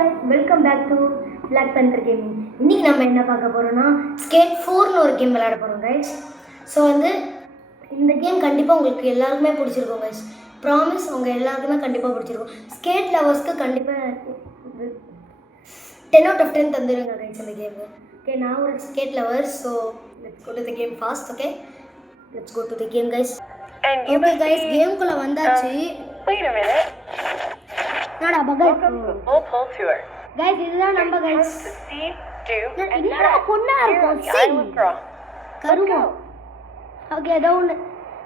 guys, welcome back to Black Panther Gaming. இன்னைக்கு நம்ம என்ன பார்க்க போறோம்னா Skate 4 னு ஒரு கேம் விளையாட போறோம் guys. ஸோ இந்த கேம் கண்டிப்பாக உங்களுக்கு எல்லாருக்குமே பிடிச்சிருக்கும் guys. ப்ராமிஸ் உங்க எல்லாருக்குமே கண்டிப்பாக பிடிச்சிருக்கும். ஸ்கேட் லவர்ஸ்க்கு கண்டிப்பாக 10 out of 10 தந்துடுங்க guys இந்த கேம். ஓகே, நான் ஒரு skate lover, so let's go to the game fast. Okay, let's go to the game guys. Okay guys, கேம்குள்ள வந்தாச்சு. Wait a minute. நாடா பகல். Welcome to the full pull tour. Guys, இதுதான் நம்ம guys. என்னடா பொண்ணா இருக்கும் கருமோ. ஓகே, ஏதோ ஒன்று.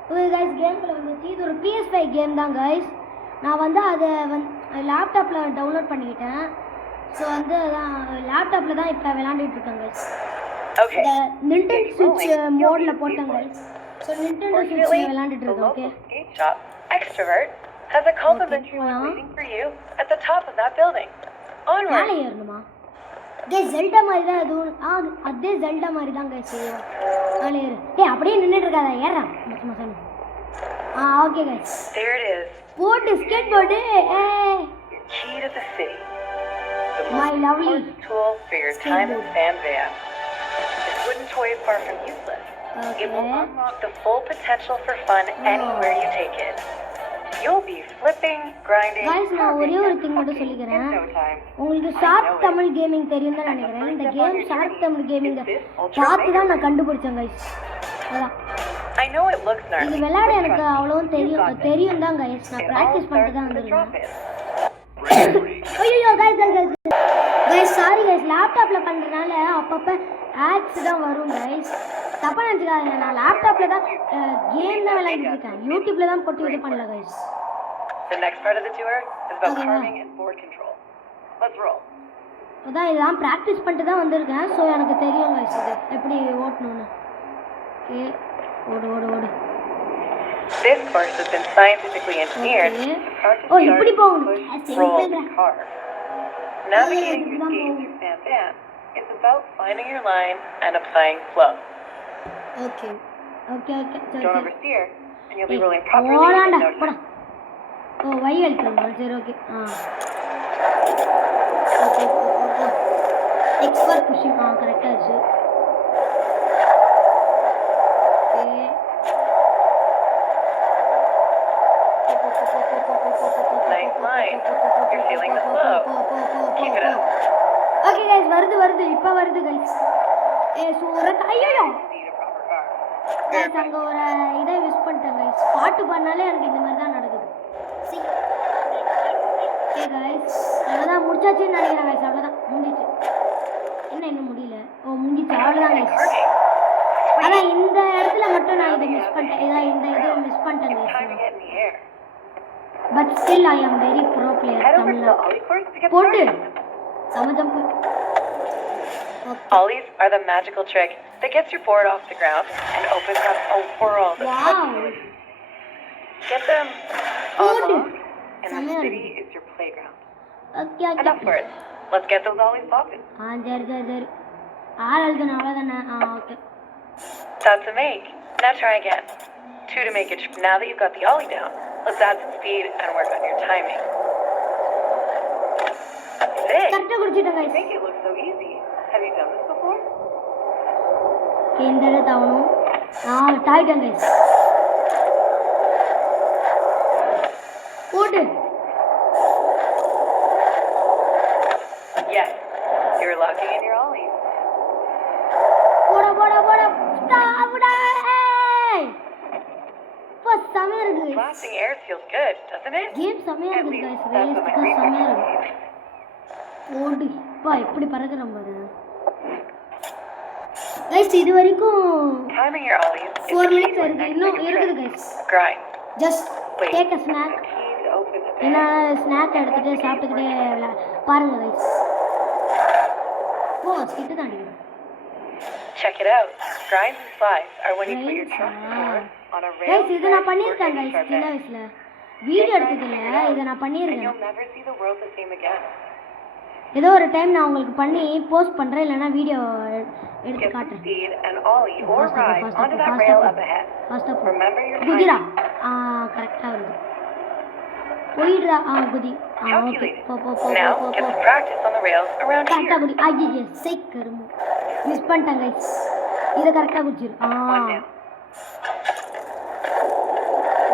ஓகே guys, கேம்குள்ள வந்துச்சு. இது ஒரு PS5 கேம் தான் guys. நான் அதை லேப்டாப்பில் டவுன்லோட் பண்ணிக்கிட்டேன். ஸோ அதான் லேப்டாப்பில் தான் இப்போ விளையாண்டுட்டு இருக்கேன் guys. இந்த Nintendo Switch மோடில் போட்டேன் guys. ஸோ Nintendo Switch விளையாண்டுட்டு இருக்கேன். Okay, Extrovert has a complimentary one waiting for you at the top of that building. Onward. மேலே ஏறணுமா guys? ஜெல்டா மாதிரி தான் எதுவும். அதே ஜெல்டா மாதிரி தான் guys. மேலே ஏறு. டேய், அப்படியே நின்றுட்டு இருக்காதா, ஏறா சும்மா சொல்லு. Okay guys, There it is. போட்டு skateboard. Your key to the city. The My most lovely important tool for your time in San Van. This wooden toy is far from useless. It will unlock the full potential for fun anywhere you take it. You'll be flipping, grinding, guys, நான் ஒரே ஒரு திங் மட்டும் சொல்லிக்கிறேன். உங்களுக்கு ஷார்ப் தமிழ் கேமிங் தெரியும் தான் நினைக்கிறேன். இந்த கேம் ஷார்ப் தமிழ் கேமிங் பார்த்து தான் நான் கண்டுபிடிச்சேன் guys. அதான் I know it looks nerdy. இது விளையாட எனக்கு அவ்வளவும் தெரியும் தான் guys. நான் பிராக்டிஸ் பண்ணிட்டு தான் வந்திருக்கேன். ஐயோ guys, சாரி guys, லேப்டாப்ல பண்றதுனால அப்பப்ப ஆட்ஸ் தான் வரும் guys. தப்பா நினைச்சுக்காதீங்க. நான் லேப்டாப்ல தான் கேம் தான் விளையாடிட்டு இருக்கேன். யூடியூப்ல தான் போட்டு இது பண்ணல guys. The next part of the tour is about carving and board control. Let's roll. அதான் இதெல்லாம் ப்ராக்டிஸ் பண்ணிட்டு தான் வந்திருக்கேன். ஸோ எனக்கு தெரியும் guys இது எப்படி ஓட்டணும்னு. ஓகே, ஓடு. This course has been scientifically engineered to park ஓ, இப்படி போகணும். roll, and carve. Navigating your skate through San Van is about finding your line and applying flow. Okay. Don't oversteer, and you'll be rolling properly in ஓடாண்டா no போடா. time. ஓ, வை அழுத்தணும். சரி, okay. Expert pushing. கரெக்டாக ஆச்சு. Nice line. You're feeling the flow. Keep it up. Okay guys, வருது இப்போ வருது guys. சூரத். ஐயோ Need a proper car. guys, அங்கே ஒரு இதை மிஸ் பண்ணிட்டேன் guys. பாட்டு பண்ணாலே எனக்கு இந்த மாதிரி தான் நடக்குது. ஓகே guys, அவ்வளோதான், முடிச்சாச்சுன்னு நினைக்கிறேன் guys. அவ்வளோதான், முடிஞ்சிச்சு. என்ன இன்னும் முடியல? ஓ, முடிஞ்சிச்சு, அவ்வளோதான் guys. அதான் இந்த இடத்துல மட்டும் நான் இதை மிஸ் பண்ணிட்டேன். இந்த இதை மிஸ் பண்ணிட்டேன் guys. Time to get in the air. But still I am very pro player. Head over to the ollie course to get போட்டு started. சமஜம். Ollies are the magical trick that gets your board off the ground and opens up a world of Wow. possibilities. Get them Good. unlocked, and the Samer. city is your playground. Okay. Enough words. Let's get those ollies popping. சரி. ஆறு எழுதுன அவ்வளோதானே. Okay. That's a make. Now try again. 2 to make it. Now that you've got the ollie down, let's add some speed and work on your timing. Sick. கரெக்டாக குடிச்சிட்டேன் guys. Make it look so easy. Have you done this before? Okay, இந்த இடத்து ஆகணும். தாயிட்டேன் guys. போட்டு Yes. You're locking in your ollies. போட ஸ்டாப்டா. இப்போ செமையாக இருக்குது guys. Blasting air feels good, doesn't it? Game செமையாக At இருக்குது least guys. that's what my ரியலிஸ்டிக்காக research செமையாக told இருக்குது. me. ஓடு இப்போ எப்படி பறக்கிறோம் பாரு guys. இது வரைக்கும் Timing your ollies is 4 the key minutes to a இருக்கு. next இன்னும் big இருக்குது trick. guys. Grind. Just take a snack. Key to open the ஏன்னா bag. ஸ்நாக் எடுத்துட்டு சாப்பிட்டுக்கிட்டே பாருங்க guys. ஓ, ஸ்கிட்டு தான் அடிக்கிறேன். Check it out. Grinds and slides are when you put your trust forward on a rail. guys, இது நான் பண்ணியிருக்கேன் guys. சின்ன வயசுல வீடியோ எடுத்ததில்ல, இதை நான் And பண்ணியிருக்கேன். you'll never see the world the same again. ஏதோ ஒரு டைம் நான் உங்களுக்கு பண்ணி போஸ்ட் பண்ணுறேன், இல்லைன்னா வீடியோ எடுத்து Get some காட்டுறேன். speed and ollie or ride onto that rail up ahead. Remember your குதிரா. timing. கரெக்டாக வருது. போயிடுறா. குதி. ஓகே போ போ போ Now, போ get போ some practice on the rails around கரெக்டாக here. குடி ஐயே சீக்கிரம் மிஸ் பண்ணிட்டேன் கைஸ் இதை கரெக்டாக குடிச்சிரு One down.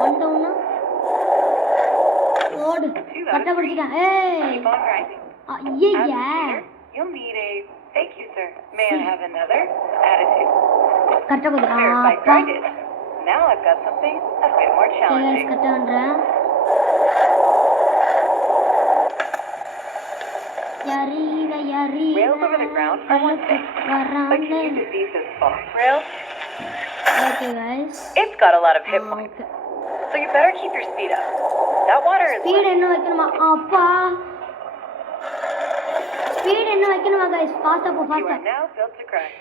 ஒன் டவுனா ஓடு கரெக்டாக குடிச்சிட்டேன் ஏய் Keep on grinding. As a ஐயா skater, you'll need a thank you, sir. May I have another attitude. கரெக்டாக குடி Verified அப்பா grinded. Now I've got something a bit more guys challenging. கரெக்டாக பண்ணுறேன் Rails over the ground are one thing, but can you defeat this boss rail? Okay guys It's got a lot of hit points, okay so you better keep your speed up. That water is speed என்ன வைக்கணுமா அப்பா ஸ்பீட் என்ன வைக்கணுமா கைஸ் ஃபாஸ்டா போ You ஃபாஸ்டா are now built to grind.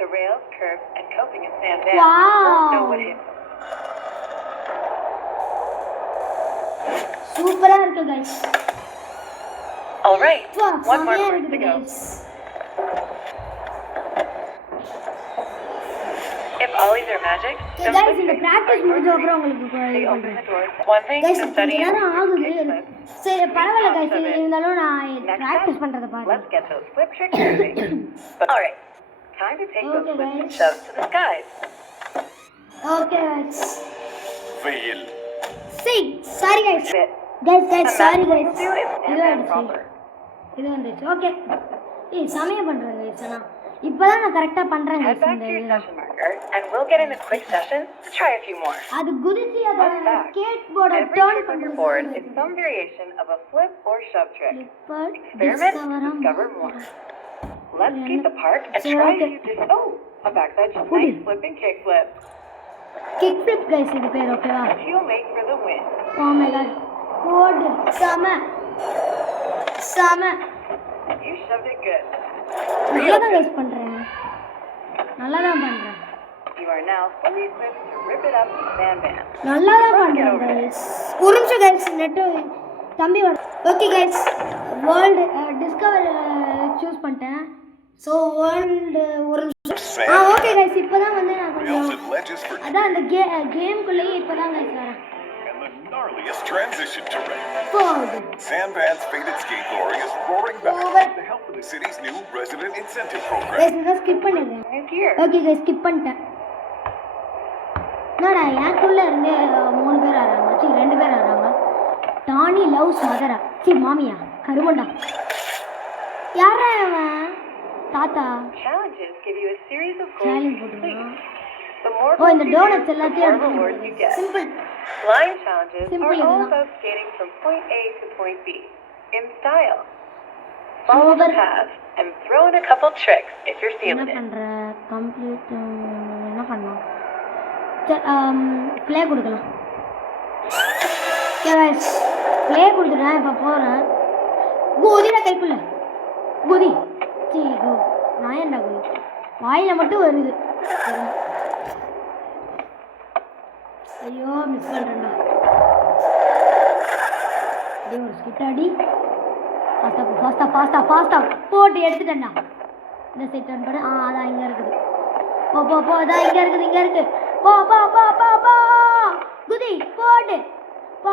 The rails, curves, and coping in sand van Wow. won't know what hit them. சூப்பரா இருக்கு கைஸ் All right, வா one more செமையா course இருக்கு to go. Guys If ollies are magic, then guys இந்த flip practice tricks முடிஞ்ச are அப்புறம் உங்களுக்கு They இது open பண்றேன் the doors. One thing guys to கொஞ்ச study நேரம் ஆகுது kickflips. சரி பரவாயில்ல கைஸ் of it. இருந்தாலும் நான் Next பிராக்டிஸ் up, பண்றத பாருங்க let's get those flip tricks moving. All right, time to take those Okay, flips and guys. shoves to the skies. Okay guys Fail. சரி sorry guys Bit. Guys sorry Imagine what guys you'll do if இது stand van வந்துச்சு proper. இது வந்துச்சு ஓகே ஏய் சமைய பண்றேன் கைஸ் நான் இப்பதான் நான் கரெக்டா பண்றேன் Head கைஸ் back இந்த to your இதுல session marker, and we'll get in a quick session to try a few more. அது குதிச்சு அத Fun fact, skateboard Every turn trick on your பண்றது board is some variation of a flip or shove trick. ஃபிளிப்பர் Experiment to discover more. Let's skate the park and So, try okay. to do oh, a backside nice flip and kick flip. Kick flip guys இது பேர் ஓகேவா You'll make for the win. Oh my god கோட் சம சம You shoved it good. நல்லா தான் கைஸ் பண்றேன் நல்லா தான் பண்றேன் You are now fully equipped to rip it up in Sand Van. நல்லா தான் பண்றேன் கைஸ் ஒரு நிமிஷம் கைஸ் நெட் தம்பி okay guys world discover choose பண்ணிட்டேன் ஸோ வேர்ல்டு ஒரு நிமிஷம் ஓகே கைஸ் இப்போதான் வந்து நான் Rails கொஞ்சம் and ledges for அதான் அந்த கேம்குள்ளேயே இப்போதான் கைஸ் வரேன் and the gnarliest transition terrain. போடு Sandvan's faded skate glory is roaring back Over. with the help of the city's new resident incentive program. Guys இதை ஸ்கிப் பண்ணிடுறேன் New gear. Okay guys skip பண்ணிட்டேன் என்னடா எனக்குள்ள இருந்து 3 பேர் ஆறாங்க சி 2 பேர் ஆறாங்க டானி லவ்ஸ் மதரா சி மாமியா கருமண்டா யாரா அவன் தாத்தா Challenges give you a series of goals challenge to complete. போட்டுருக்கான் The more ஓ இந்த goals you do, doughnuts the எல்லாத்தையும் more rewards you எடுத்து get. Simple Line challenges Simple are all இதுதான். about skating from point A to point B in style. Follow the Super. path and throw in a couple tricks if you're என்ன feeling it. பண்ற கம்ப்ளீட் என்ன பண்ணலாம் ப்ளே கொடுக்கலாம் guys play கொடுத்துட்டேன் இப்போ போகிறேன் குதிடா கைக்குள்ள குதி சீ கோ நான் என்ன குதி வாயில் மட்டும் வருது ஐயோ மிஸ் பண்ணுறேன்டா அப்படியே ஒரு ஸ்கிட் அடி ஃபாஸ்ட்டாக போட்டு எடுத்துட்டேன்டா இந்த சைட் டர்ன் பண்ணு அதான் இங்கே இருக்குது போ அதான் இங்கே இருக்குது போ குதி போடு போ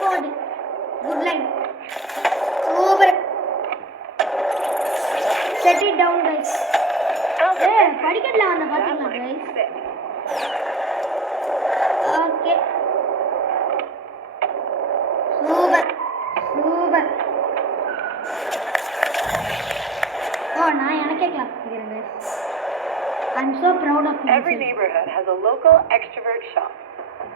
போடு good line super set it down guys How's it? படிக்கட்டில் வந்த That பார்த்தீங்களா one guys is sick. Okay super ஓ நான் எனக்கே கிளாஸ் பண்ணிக்கிறேன் guys I'm so proud of myself. Every neighborhood has a local extrovert shop.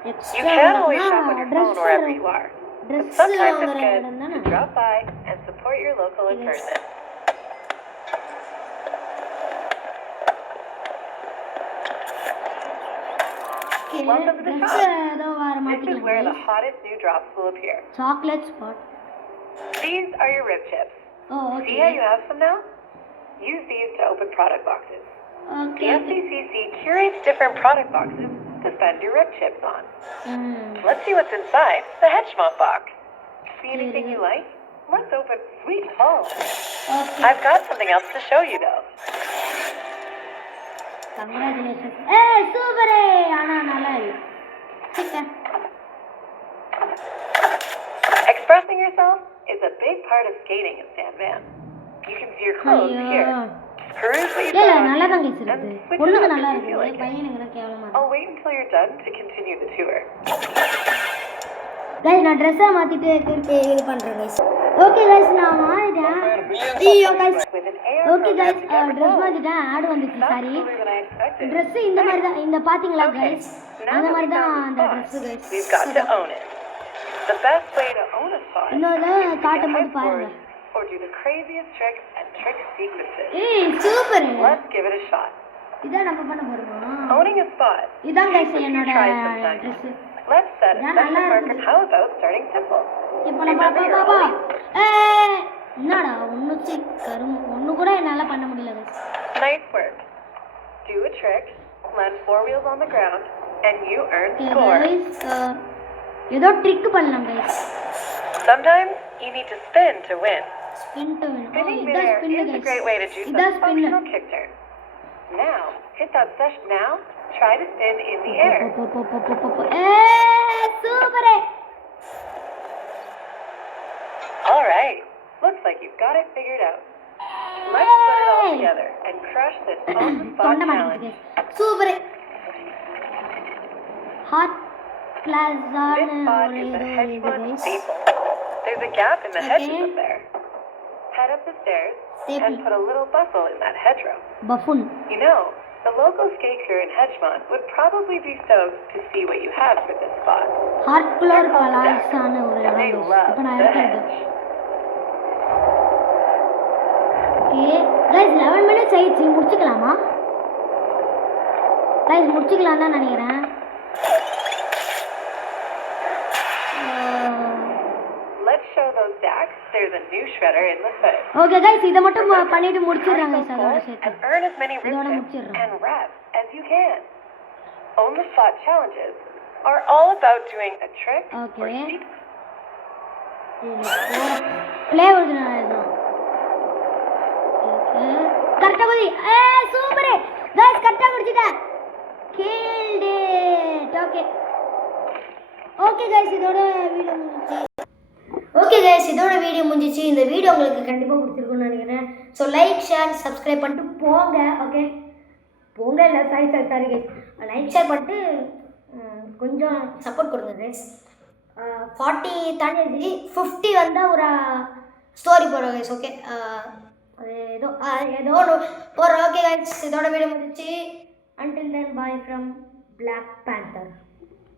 Extra You can't always shop on your dress phone wherever you are. dress Sometimes it's வாங்குற good இடம் to தானே drop by and support your local in Yes. person. Okay, Welcome to the dress shop. ஏதோ வர This is where the மாட்டேங்குது hottest new drops will appear. chocolate spot These are your rib chips. oh See how okay you have some now? Use these to open product boxes. The okay FCCC curates different product boxes to spend your rib chips on. Let's see what's inside the Hedgemont box. See anything you like? Let's open Sweet Home. okay I've got something else to show you though. congratulations சூப்பரே ஆனா நல்லா இல்ல சீக்கிரம் Expressing yourself is a big part of skating in San Van. You can see your clothes here. Peruse what you've இல்ல got on நல்லா தான் you, guys and இருக்குது switch it பொண்ணுங்க up நல்லா if you feel இருக்குது like it. பையனுங்க கேவலமா I'll wait until you're done to continue the tour. Guys நான் ட்ரெஸ்ஸை மாற்றிட்டு திருப்பி இது பண்ணுறேன் கைஸ் ஓகே கைஸ் நான் மாறிட்டேன் ஐயோ guys With an air okay program guys to get dress results. மாற்றிட்டேன் ஆடு வந்துச்சு That's sorry cooler than I expected. Dress இந்த மாதிரி தான் இந்த பார்த்தீங்களா Okay, கைஸ் now அந்த that மாதிரி we தான் found அந்த the dress spot, guys we've got to own it. The best way to own a spot இன்னொரு is to காட்டும் get போது high பாருங்க scores or do the craziest tricks and trick sequences. ஏய் super Let's give it a shot. இதான் நம்ம பண்ண போகிறோமா Owning a spot. இதான் கைஸ் takes a few என்னோட tries sometimes. Dress Let's set a Yeah, special நல்லா marker. இருக்குது. How about starting simple? இப்போ நம்ம Remember your பாப்பா ollies? என்னடா ஒன்று கரும்பு ஒன்று கூட என்னால் பண்ண முடியல guys Nice work. Do a trick, land 4 wheels on the ground, and you earn okay score. Guys ஏதோ ட்ரிக் பண்ணலாம் guys Sometimes you need to spin to win. Spin to win Spinning இதான் midair spin is a great guys way to do இதான் some spin functional kick turn. Now, hit that session now. Try to spin in the air. சூப்பரே All right. Looks like you've got it figured out. Let's put it all together and crush this on-the-spot தொண்டை challenge. மாட்டேங்குது சூப்பரே hot This பிளாஸான spot ஒரு is the இது Hedgewood guys staple. There's a gap in the hedges Okay. up there. Head up the stairs Staple. and put a little bustle in that hedgerow. Buffoon You know, the local skate crew in Hedgemont would probably be stoked to see what you have for this spot. Hot colour பலாஸான ஒரு இடம் They guys love இப்போ நான் the இருக்கிறது hedge. Okay guys 11 மினிட்ஸ் ஆயிடுச்சு முடிச்சுக்கலாமா கைஸ் முடிச்சுக்கலாம் தான் நினைக்கிறேன் Let's show those stacks. There's a new shredder in the foot. Okay guys இதை மட்டும் பண்ணிட்டு முடிச்சிடுறேன் கைஸ் அதோட And சேர்த்து earn as many இதோட rip முடிச்சிடுறேன் and reps as you can. On the spot challenges are all about doing a trick or okay sequence. Play வருது நான் ஓகே கரெக்டாக போய் சூப்பரே கைஸ் கரெக்டாக முடிச்சிட்டேன் killed it okay okay guys இதோட வீடியோ முடிஞ்சிச்சு ஓகே கைஸ் இதோட வீடியோ முடிஞ்சிச்சு இந்த வீடியோ உங்களுக்கு கண்டிப்பாக பிடிச்சிருக்குன்னு நினைக்கிறேன் ஸோ லைக் ஷேர் சப்ஸ்கிரைப் பண்ணிட்டு போங்க ஓகே போங்க இல்லை சாரி கைஸ் லைக் ஷேர் பண்ணிட்டு கொஞ்சம் சப்போர்ட் கொடுங்க கைஸ் 40 தாண்டி 50 வந்தால் ஒரு ஸ்டோரி போடுறோம் கைஸ் ஓகே அது ஏதோ ஒன்று போடுறோம் ஓகே கைஸ் இதோட வீடியோ முடிஞ்சிச்சு until then bye from Black Panther